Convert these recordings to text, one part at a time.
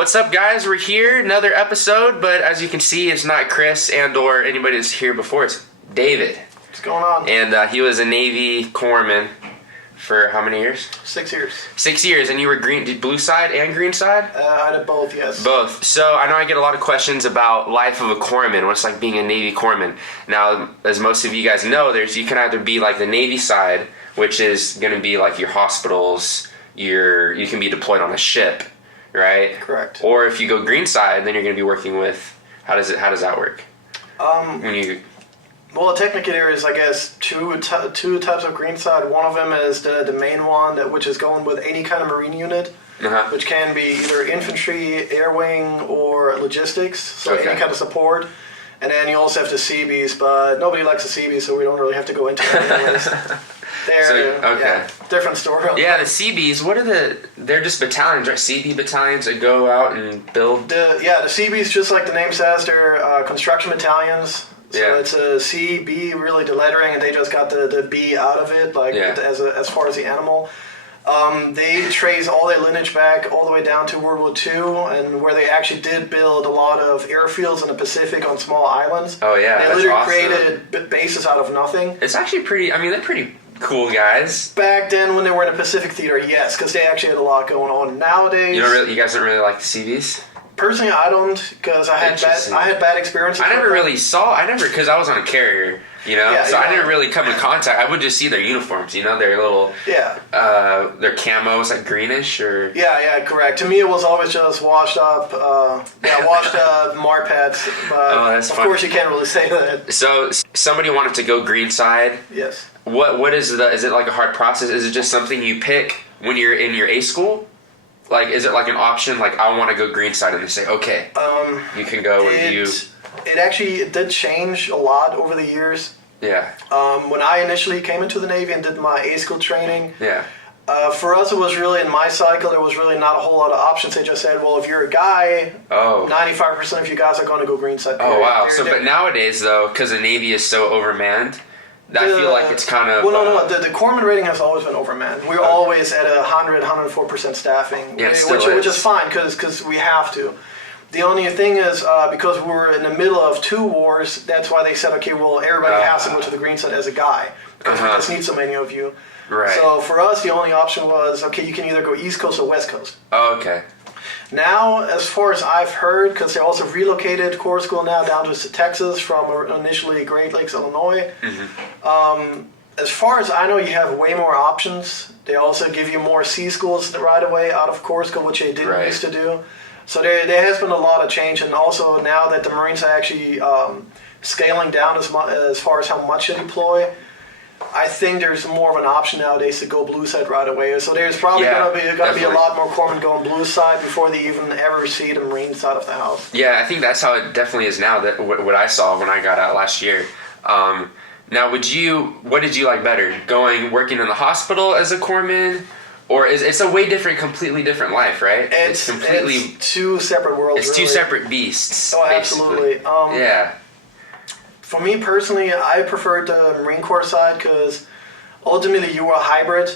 What's up, guys? We're here, another episode, but as you can see, it's not Chris and or anybody that's here before. It's David. What's going on? And he was a Navy corpsman for how many years? 6 years. 6 years, and you were Blueside and Greenside? I did both, yes. Both. So I know I get a lot of questions about life of a corpsman, what it's like being a Navy corpsman. Now, as most of you guys know, you can either be like the Navy side, which is going to be like your hospitals, you can be deployed on a ship, right? Correct. Or if you go Greenside, then you're going to be working with, how does that work? Well, technically there is, I guess, two types of Greenside. One of them is the main one, which is going with any kind of Marine unit, which can be either infantry, air wing, or logistics, so any kind of support. And then you also have the Seabees, but nobody likes the Seabees, so we don't really have to go into that anyways. They're different story. Yeah, the Seabees, they're just battalions, right? CB battalions that go out and build? The Seabees, just like the name says, they're construction battalions. So it's a CB, really the lettering, and they just got the B out of it, as far as the animal. They trace all their lineage back all the way down to World War II, and where they actually did build a lot of airfields in the Pacific on small islands. Oh yeah, they literally created bases out of nothing. It's actually they're pretty cool guys. Back then, when they were in the Pacific Theater, yes, because they actually had a lot going on. Nowadays, you guys don't really like the CVs? Personally, I don't, because I had bad experiences. Because I was on a carrier, I didn't really come in contact. I would just see their uniforms, their little, their camos, like greenish or. Yeah, correct. To me, it was always just washed up Marpets, but of course you can't really say that. So somebody wanted to go Greenside. Yes. What is it like a hard process? Is it just something you pick when you're in your A school? Like, is it like an option, like, I want to go Greenside, and they say, okay, you can go, It actually did change a lot over the years. Yeah. When I initially came into the Navy and did my A school training, yeah. For us, it was really, in my cycle, there was really not a whole lot of options. They just said, well, if you're a guy, 95% of you guys are going to go Greenside. Oh, wow. But nowadays, though, because the Navy is so overmanned, I feel like it's kind of... Well, no. The corpsman rating has always been overmanned. We're always at 104% staffing, which is fine because we have to. The only thing is, because we're in the middle of two wars, that's why they said, okay, well, everybody has to go to the Greenside as a guy because we just need so many of you. Right. So for us, the only option was, okay, you can either go East Coast or West Coast. Oh, okay. Now, as far as I've heard, because they also relocated Corps School now down to Texas from initially Great Lakes, Illinois. Mm-hmm. As far as I know, you have way more options. They also give you more C schools right away out of Corps School, which they didn't used to do. So there has been a lot of change, and also now that the Marines are actually scaling down as far as how much they deploy, I think there's more of an option nowadays to go Blueside right away. So there's probably going to be a lot more corpsmen going Blueside before they even ever see the Marine side of the house. Yeah, I think that's how it definitely is now. That what I saw when I got out last year. Now, what did you like better? Working in the hospital as a corpsman? Or it's a completely different life, right? It's two separate worlds. It's two separate beasts. Oh, absolutely. Yeah. For me personally, I preferred the Marine Corps side because ultimately you were a hybrid.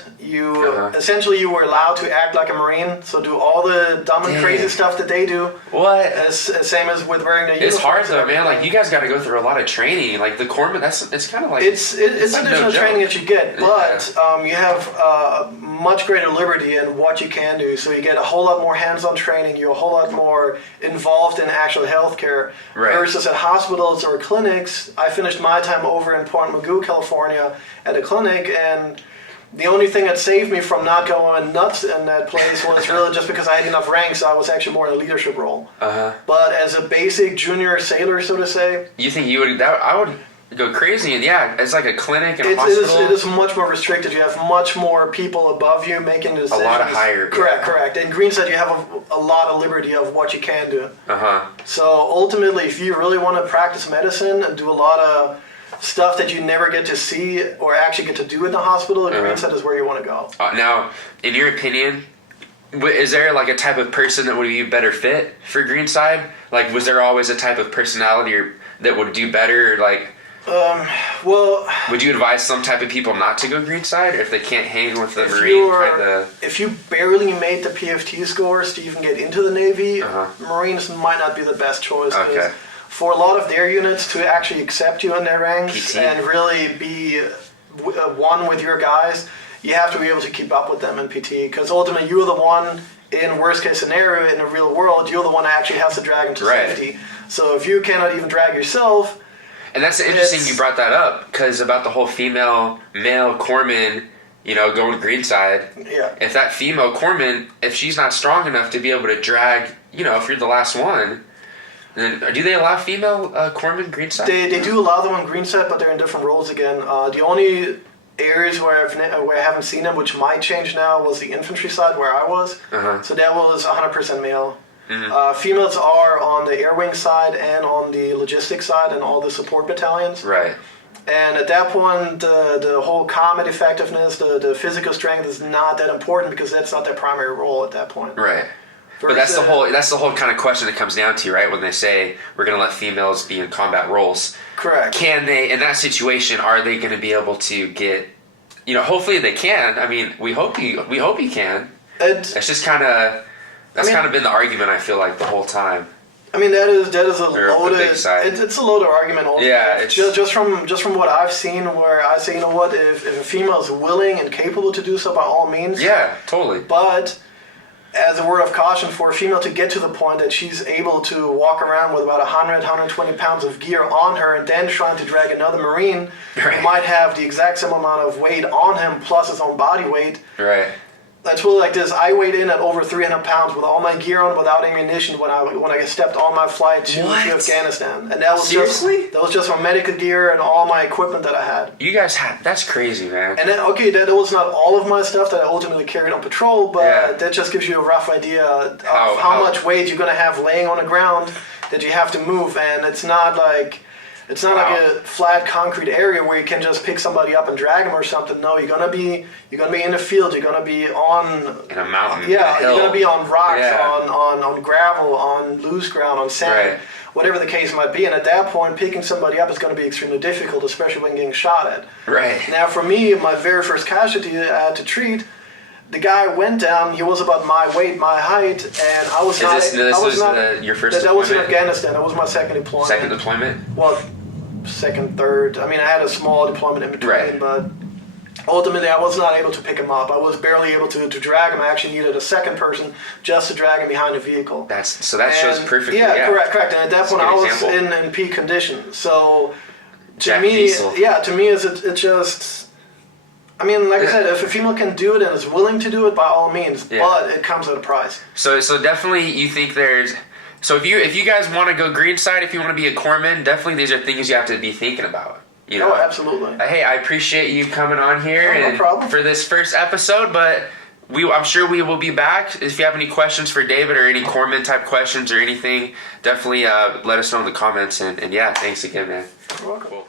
Essentially you were allowed to act like a Marine, so do all the dumb and crazy stuff that they do. What? Same as with wearing the uniforms. It's hard though, man. Like, you guys got to go through a lot of training. Like the corpsman, it's kind of like it's additional training that you get, but you have much greater liberty in what you can do. So you get a whole lot more hands-on training. You're a whole lot more involved in actual healthcare. Right. Versus at hospitals or clinics. I finished my time over in Point Mugu, California, at a clinic, and the only thing that saved me from not going nuts in that place was really just because I had enough ranks. I was actually more in a leadership role. But as a basic junior sailor, so to say, you think you would? I would go crazy, and it's like a clinic and a hospital. It is much more restricted. You have much more people above you making decisions. A lot of higher. Correct. In Greenside, you have a lot of liberty of what you can do. So ultimately, if you really want to practice medicine and do a lot of stuff that you never get to see or actually get to do in the hospital, Greenside is where you want to go. Now, in your opinion, is there like a type of person that would be a better fit for Greenside? Like, was there always a type of personality that would do better? Or like, Well, Would you advise some type of people not to go Greenside if they can't hang with the Marine kind of? if you barely made the PFT scores to even get into the Navy, Marines might not be the best choice. 'Cause Okay. for a lot of their units to actually accept you in their ranks PT. and really be one with your guys, you have to be able to keep up with them in PT. Because ultimately, you're the one, in worst case scenario, in the real world, you're the one that actually has to drag them to Right. safety. So if you cannot even drag yourself, And that's interesting you brought that up, because about the whole male corpsman, going Greenside. yeah. If that female corpsman, if she's not strong enough to be able to drag, if you're the last one, then do they allow female corpsmen Greenside? They do allow them on Greenside, but they're in different roles again. The only areas where I haven't seen them, which might change now, was the infantry side where I was. So that was 100% male. Females are on the air wing side and on the logistics side and all the support battalions. Right. And at that point, the whole combat effectiveness, the physical strength is not that important because that's not their primary role at that point. Right. But that's the whole kind of question it comes down to, right? When they say we're going to let females be in combat roles. Correct. Can they, in that situation, are they going to be able to get, hopefully they can. I mean, we hope you can. It's just kind of, kind of been the argument, I feel like, the whole time. I mean, that is a loaded. It's a loaded argument. Also. Yeah, it's just from what I've seen, where I say, what, if a female is willing and capable to do so, by all means. Yeah, totally. But as a word of caution, for a female to get to the point that she's able to walk around with about 120 pounds of gear on her, and then trying to drag another Marine who might have the exact same amount of weight on him plus his own body weight. Right. Let's put it like this: I weighed in at over 300 pounds with all my gear on, without ammunition, when I stepped on my flight to Afghanistan, and that was Seriously? that was just my medical gear and all my equipment that I had. You guys that's crazy, man. And then, that was not all of my stuff that I ultimately carried on patrol, but that just gives you a rough idea of how much weight you're going to have laying on the ground that you have to move, and it's not like a flat concrete area where you can just pick somebody up and drag them or something. No, you're gonna be in the field. You're gonna be on in a mountain. Yeah, you're gonna be on rocks, on gravel, on loose ground, on sand, whatever the case might be. And at that point, picking somebody up is going to be extremely difficult, especially when getting shot at. Right. Now, for me, my very first casualty I had to treat, the guy went down. He was about my weight, my height, and I was not. Your first? That was in Afghanistan. That was my second deployment. Second deployment? Well, second, third. I mean, I had a small deployment in between, but ultimately I was not able to pick him up. I was barely able to drag him. I actually needed a second person just to drag him behind the vehicle. That shows perfectly. Yeah, correct. And at that point, I was in peak condition. So to me, it's just. I mean, like I said, if a female can do it and is willing to do it, by all means, but it comes at a price. So definitely, you think there's. So if you guys want to go Greenside, if you want to be a corpsman, definitely these are things you have to be thinking about. Oh, absolutely. Hey, I appreciate you coming on here no problem. For this first episode, but I'm sure we will be back. If you have any questions for David or any corpsman type questions or anything, definitely let us know in the comments. And yeah, thanks again, man. You're welcome. Cool.